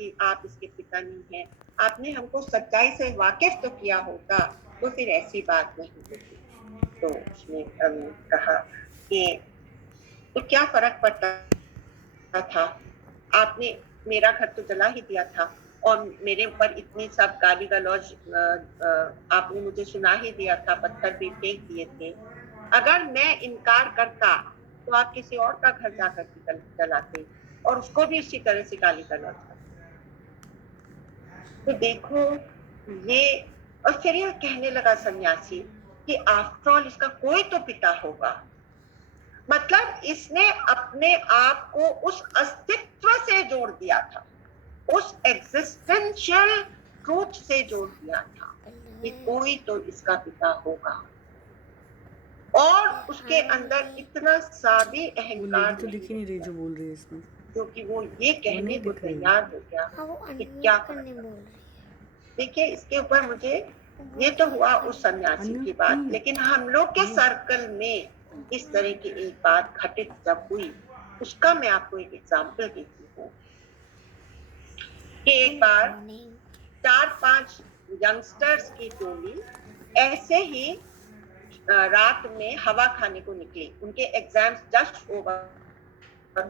कि आप इसके पिता नहीं हैं, आपने हमको सच्चाई से वाकिफ तो किया होता तो फिर ऐसी बात नहीं होती। तो उसने कहा कि तो क्या फर्क पड़ता था, आपने मेरा घर तो जला ही दिया था और मेरे ऊपर इतनी सब गाली गलौज आपने मुझे सुना ही दिया था, पत्थर भी फेंक दिए थे। अगर मैं इनकार करता तो आप किसी और का घर जाकर के जलाते और उसको भी इसी तरह से गाली गलौज करते। तो देखो ये, और फिर ये कहने लगा सन्यासी कि आफ्टर ऑल इसका कोई तो पिता होगा। मतलब इसने अपने आप को उस अस्तित्व से जोड़ दिया था, उस एग्जिस्टेंशियल ट्रूथ से जोड़ दिया था कि कोई तो इसका पिता होगा। और उसके अंदर इतना सा भी अहंकार तो दिख ही नहीं रही जो बोल रही है इसमें, क्योंकि वो ये कहने को तैयार हो गया कि क्या करना। देखिए इसके ऊपर मुझे, ये तो हुआ उस सन्यासी की बात, लेकिन हम लोग के सर्कल में इस तरह की एक बात घटित जब हुई, उसका मैं आपको एक एग्जाम्पल देती हूँ कि एक बार 4-5 यंगस्टर्स की टोली ऐसे ही रात में हवा खाने को निकली। उनके एग्जाम्स जस्ट ओवर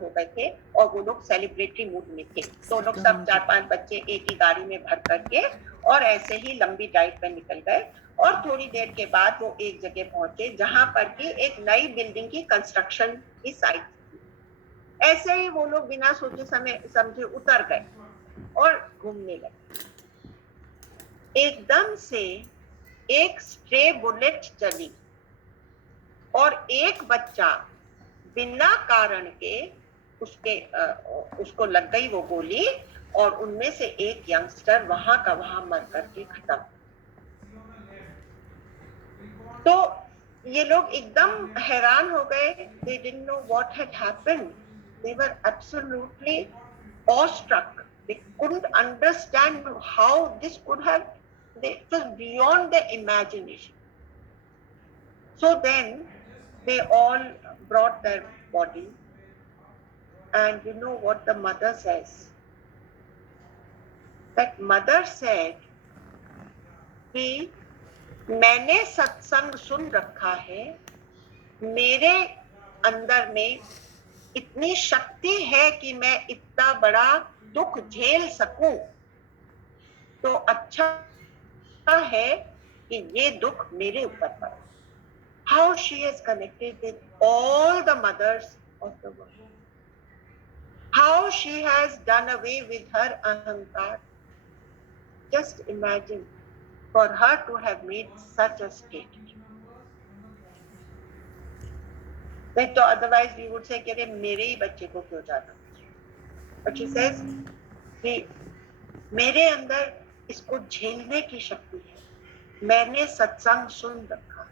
हो गए थे और वो लोग सेलिब्रेटरी मूड में थे। तो लोग सब 4-5 बच्चे एक ही गाड़ी में भर करके और ऐसे ही लंबी ड्राइव पर निकल गए और थोड़ी देर के बाद वो एक जगह पहुंचे जहां पर की एक नई बिल्डिंग की कंस्ट्रक्शन की साइट थी। ऐसे ही वो लोग बिना सोचे समझे उतर गए और घूमने लगे। एकदम से एक स्ट्रे बुलेट चली और एक बच्चा बिना कारण के उसको लग गई वो गोली और उनमें से एक यंगस्टर वहां का वहां मर करके खत्म। तो ये लोग एकदम हैरान हो गए, they didn't know what had happened, they were absolutely awestruck, they couldn't understand how this could have, it was beyond their imagination. So then they all brought their body, and you know what the mother says? That mother said कि मैंने सत्संग सुन रखा है, मेरे अंदर में इतनी शक्ति है कि मैं इतना बड़ा दुख झेल सकूं, तो अच्छा है कि ये दुख मेरे ऊपर पड़ा। How she is connected with all the mothers of the world. How she has done away with her ahankar. Just imagine, for her to have made such a statement. नहीं तो otherwise we would say कि अरे मेरे ही बच्चे को क्यों जाना। But she says कि मेरे अंदर इसको झेलने की शक्ति है, मैंने सत्संग सुन रखा,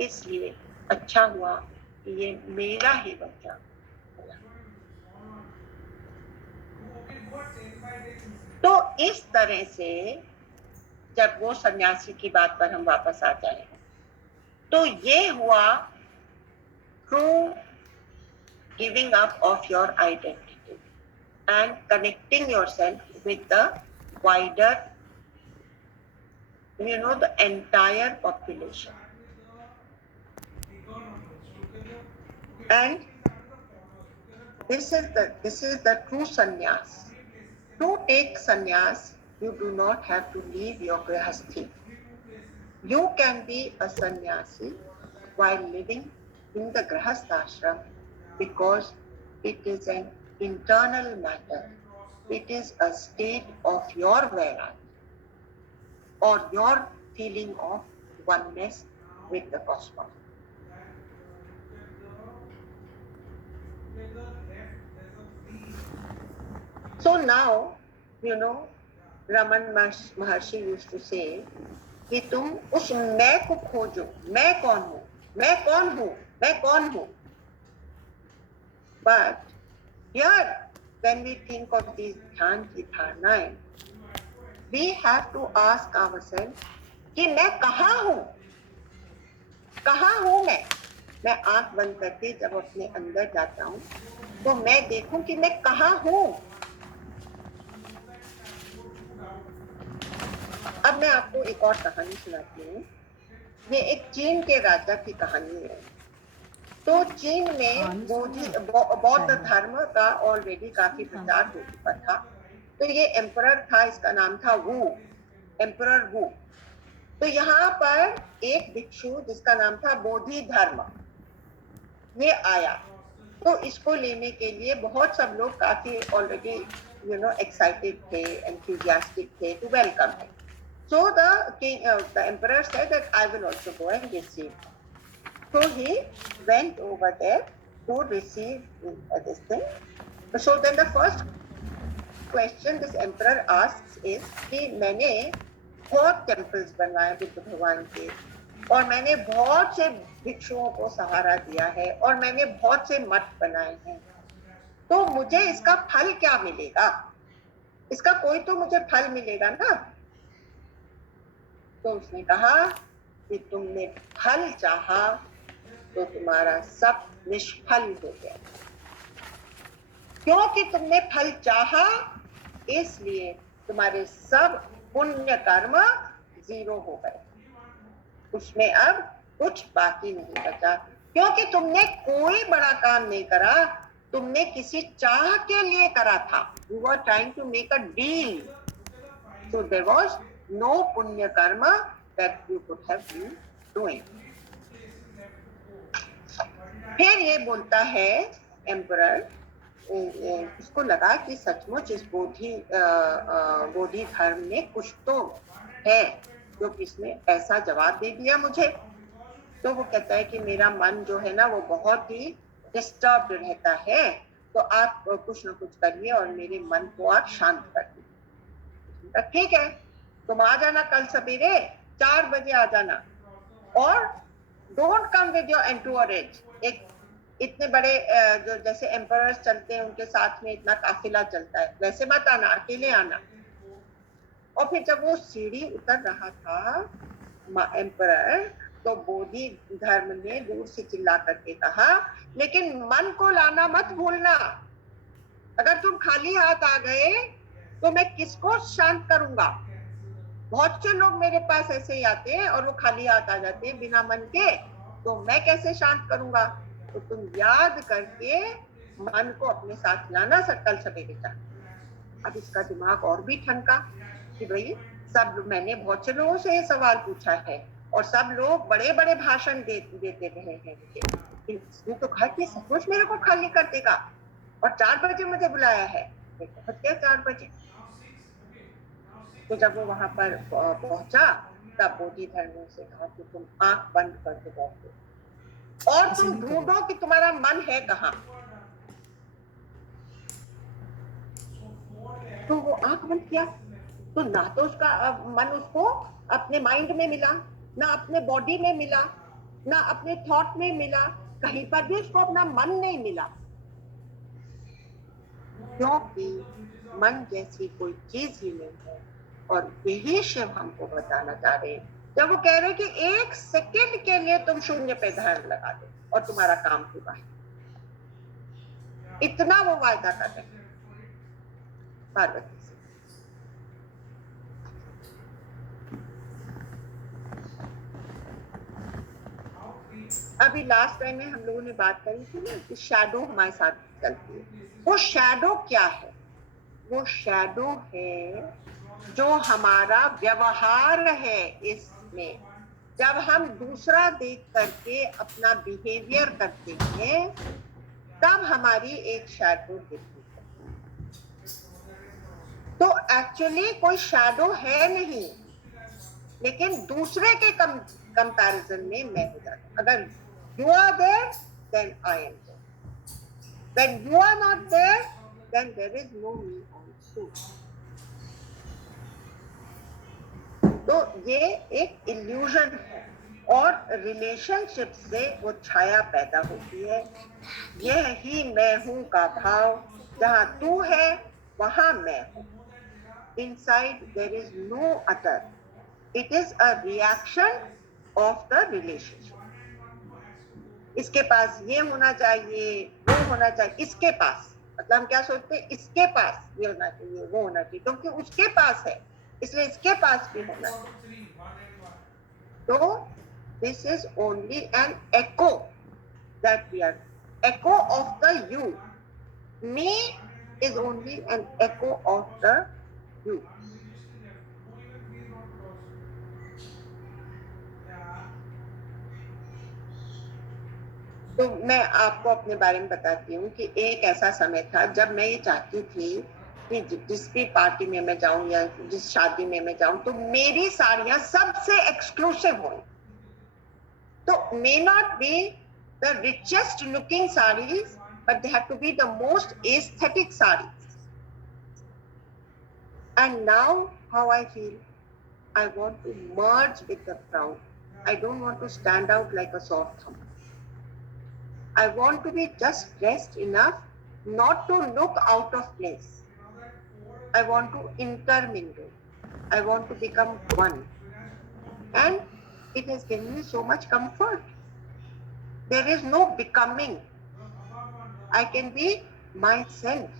इसलिए अच्छा हुआ कि ये मेरा ही बच्चा। तो इस तरह से जब वो सन्यासी की बात पर हम वापस आ जाए, तो ये हुआ true giving up of your identity and connecting yourself with the wider, the entire population. And this is the true sannyas. To take sannyas, you do not have to leave your grihasthi. You can be a sannyasi while living in the grihasthashram because it is an internal matter. It is a state of your vairagya or your feeling of oneness with the cosmos. So now, Raman Maharshi used to say कि तुम उस मैं को खोजो, मैं कौन हूँ, मैं कौन हूँ, मैं कौन हूँ। But here, when we think of these ध्यान की धारणाएं, we have to ask ourselves कि मैं कहाँ हूँ, कहाँ हूँ मैं आंख बंद करके जब अपने अंदर जाता हूँ तो मैं देखूं कि मैं कहाँ हूँ। अब मैं आपको एक और कहानी सुनाती हूँ। ये एक चीन के राजा की कहानी है। तो चीन में बौद्ध धर्म का ऑलरेडी काफी प्रचार हो चुका था। तो ये एम्परर था, इसका नाम था वू, एम्परर वू। तो यहाँ पर एक भिक्षु जिसका नाम था बोधि धर्म, ये आया। तो इसको लेने के लिए बहुत सब लोग काफी ऑलरेडी एक्साइटेड थे, एंथुसियास्टिक थे to welcome him. So the emperor said that I will also go and receive. So he went over there to receive this thing. So then the first question this emperor asks is कि मैंने बहुत temples बनवाए बुद्ध भगवान के, और मैंने बहुत से भिक्षुओं को सहारा दिया है, और मैंने बहुत से मठ बनाए हैं, तो मुझे इसका फल क्या मिलेगा? इसका कोई तो मुझे फल मिलेगा ना। तो उसने कहा कि तुमने फल चाहा तो तुम्हारा सब निष्फल हो गया। क्योंकि तुमने फल चाहा इसलिए तुम्हारे सब पुण्य कर्म 0 हो गए, उसमें अब कुछ बाकी नहीं बचा। क्योंकि तुमने कोई बड़ा काम नहीं करा, तुमने किसी चाह के लिए करा था। You were trying to make a deal. So there was no punya karma that you could have been doing. फिर ये बोलता है एम्परर, उसको लगा कि सचमुच इस बोधि धर्म ने कुछ तो है जो इसने ऐसा जवाब दे दिया मुझे। तो वो कहता है कि मेरा मन जो है ना वो बहुत ही डिस्टर्ब रहता है, तो आप कुछ ना कुछ करिए और मेरे मन को आप शांत कर दीजिए। ठीक है, तुम आ जाना कल सवेरे 4 बजे आ जाना, और डोंट कम विद योर एंटूरेज। एक इतने बड़े जो जैसे एम्परर्स चलते हैं उनके साथ में इतना काफिला चलता है, वैसे मत आना, अकेले आना। और फिर जब वो सीढ़ी उतर रहा था एम्परर, तो बोधि धर्म ने दूर से चिल्ला करके कहा, लेकिन मन को लाना मत भूलना। अगर तुम खाली हाथ आ गए तो मैं किसको शांत करूंगा? बहुत से लोग मेरे पास ऐसे ही आते हैं और वो खाली हाथ आ जाते हैं बिना मन के, तो मैं कैसे शांत करूंगा? तो तुम याद करके मन को अपने साथ लाना कल सवेरे तक। अब इसका दिमाग और भी ठनका कि भाई मैंने बहुत से लोगों से ये सवाल पूछा है और सब लोग बड़े बड़े भाषण देते रहे हैं मुझे, इसने तो कहा कि सचमुच मेरे को खाली कर देगा, और 4 बजे मुझे बुलाया है। पहुंच गया 4 बजे। तो जब वो वहां पर पहुंचा तब बोधि धर्म से कहा कि तुम आंख बंद करके बैठो और तुम ढूंढो कि तुम्हारा मन है कहाँ। तो वो आंख बंद किया, तो ना तो उसका मन उसको अपने माइंड में मिला, ना अपने बॉडी में मिला, ना अपने थॉट में मिला, कहीं पर भी उसको अपना मन नहीं मिला। क्योंकि मन जैसी कोई चीज ही नहीं है। और यही शिव हमको बताना चाह रहे हैं जब वो कह रहे हैं कि 1 सेकंड के लिए तुम शून्य पे ध्यान लगा दो और तुम्हारा काम पूरा है। इतना वो वायदा कर रहे हैं पार्वती से। अभी लास्ट टाइम में हम लोगों ने बात करी थी ना कि शैडो हमारे साथ चलती है। वो शैडो क्या है? वो शैडो है जो हमारा व्यवहार है। इसमें जब हम दूसरा देख करके अपना बिहेवियर करते हैं तब हमारी एक शैडो दिखती है। तो एक्चुअली कोई शैडो है नहीं, लेकिन दूसरे के कंपैरिजन में मैं हो जाता। अगर you are there, then I am there. When you are not there, then there is no me also. तो ये एक इल्यूजन है और रिलेशनशिप से वो छाया पैदा होती है। यह ही मैं हूं का भाव, जहां तू है वहां मैं हूं। Inside there is no other. It is a reaction of the relationship. इसके पास ये होना चाहिए, वो होना चाहिए। इसके पास मतलब हम क्या सोचते हैं, इसके पास ये होना चाहिए, वो होना चाहिए, क्योंकि उसके पास है। इसलिए इसके पास भी होना चाहिए। तो this is only an echo that we are, echo of the you. Me is only an echo of the you. तो मैं आपको अपने बारे में बताती हूँ कि एक ऐसा समय था जब मैं ये चाहती थी कि जिस भी पार्टी में मैं जाऊं या जिस शादी में मैं जाऊं तो मेरी साड़ियां सबसे एक्सक्लूसिव हो। तो may not be the richest looking sarees, but they have to be the most aesthetic sarees. And now how I feel, I want to merge with the crowd. I don't want to stand out like a sore thumb. I want to be just dressed enough not to look out of place. I want to intermingle. I want to become one. And it has given me so much comfort. There is no becoming. I can be myself.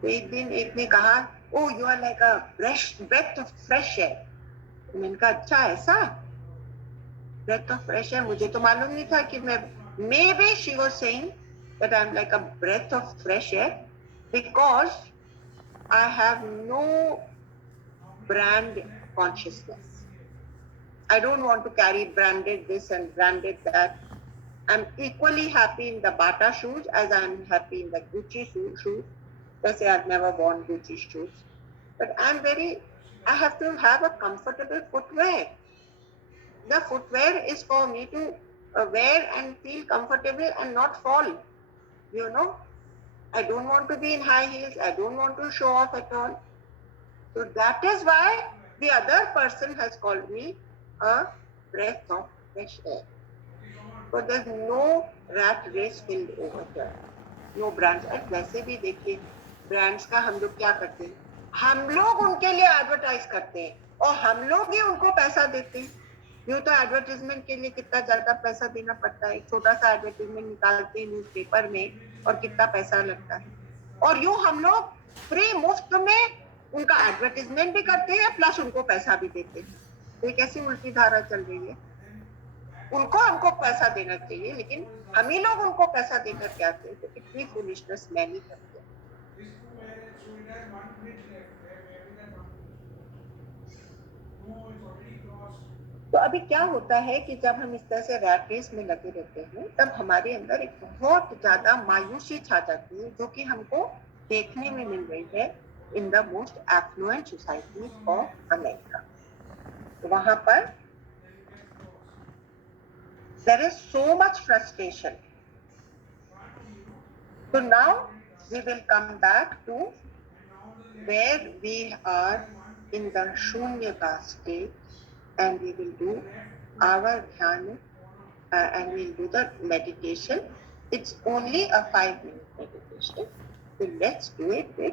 तो एक दिन एक ने कहा, oh, you are like a breath of fresh air. मैंने कहा अच्छा ऐसा breath of fresh air, मुझे तो मालूम नहीं था कि मैं, maybe she was saying that I'm like a breath of fresh air because I have no brand consciousness. I don't want to carry branded this and branded that. I'm equally happy in the Bata shoes as I'm happy in the Gucci shoes. They say I've never worn Gucci shoes. But I have to have a comfortable footwear. The footwear is for me to wear and feel comfortable and not fall. You know, I don't want to be in high heels. I don't want to show off at all. So that is why the other person has called me a breath of fresh air. So there's no rat race filled over here. No brands. और वैसे भी देखिए brands का हम लोग क्या करते हैं, हम लोग उनके लिए एडवर्टाइज करते हैं और हम लोग ही उनको पैसा देते हैं। यूं तो एडवर्टाइजमेंट के लिए कितना ज्यादा पैसा देना पड़ता है, एक छोटा सा एडवर्टाइजमेंट निकालते हैं न्यूज़पेपर में और कितना पैसा लगता है, और यूं हम लोग फ्री मुफ्त में उनका एडवर्टाइजमेंट भी करते हैं प्लस उनको पैसा भी देते हैं। तो ये कैसी उल्टी धारा चल रही है। उनको हमको पैसा देना चाहिए लेकिन हम ही लोग उनको पैसा देकर क्या आते हैं, तो इतनी फूलिशनेस मैं नहीं करती। तो अभी क्या होता है कि जब हम इस तरह से रैट रेस में लगे रहते हैं तब हमारे अंदर एक बहुत ज्यादा मायूसी छा जाती है जो कि हमको देखने में मिल रही है in the most affluent societies of America. तो वहां पर there is so much frustration. So now we will come back to where we are in the Shunyata state, and we will do our dhyana and we'll do the meditation. It's only a 5-minute meditation. So let's do it with